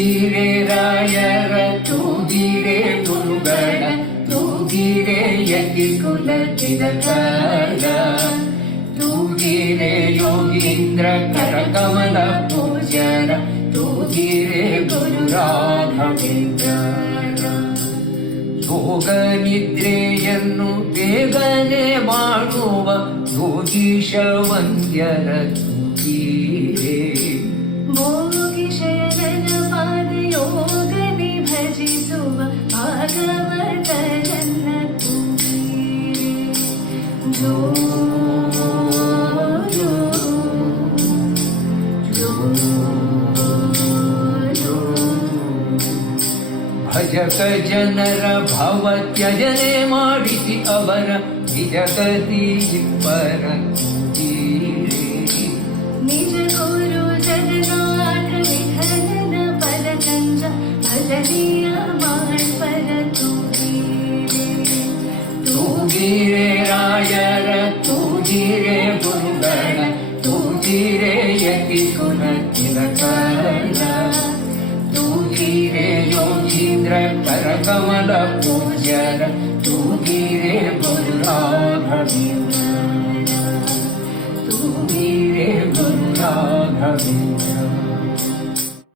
ತೂಗಿರೆ ರಾಯರ ತೂಗಿರೆ ಗುರುಗಳ ತೂಗಿರೆ ಯತಿ ಕುಲ ತಿಲಕರ ತೂಗಿರೆ ಯೋಗೀಂದ್ರ ಕರಕಮಲ ಪೂಜ್ಯರ ತೂಗಿರೆ ಗುರು ರಾಘವೇಂದ್ರರ ಯೋಗ ನಿದ್ರೆಯನ್ನು ಬೇಗನೆ ಮಾಡುವ ಯೋಗೀಶ ವಂದ್ಯರ ತೂಗಿರೆ ಭೋಗಿಶಯನ ಪಾದ ಯೋಗದಿ ಭಜಿಸುವ ಭಾಗವತರನ್ನ ತೂಗಿರೆ ಜೋ ಜೋ ಜೋ ಜೋ ಭಜಕ ಜನರ ಭಾವ ತ್ಯಜನೆ ಮಾಡಿಸಿ ಅವರ ನಿಜಗತಿ ಪರ ತೂಗಿರೆ ನಿಜ ಗುರು ಜಗನ್ನಾಥ ವಿಠಲನ ಪದಕಂಜ ಭಜನೀಯ ಮಾಡ್ಪರ ತೂಗಿರೆ ತೂಗಿರೆ ರಾಯರ ತೂಗಿರೆ ಗುರುಗಳ ತೂಗಿರೆ ಯತಿ ಕುಲ ತಿಲಕರ ತೂಗಿರೆ ಯೋಗೀಂದ್ರ ಕರಕಮಲ ಪೂಜ್ಯರ ತೂಗಿರೆ ಗುರು ರಾಘವೇಂದ್ರ ತೂಗಿರೆ ಗುರು ರಾಘವೇಂದ್ರ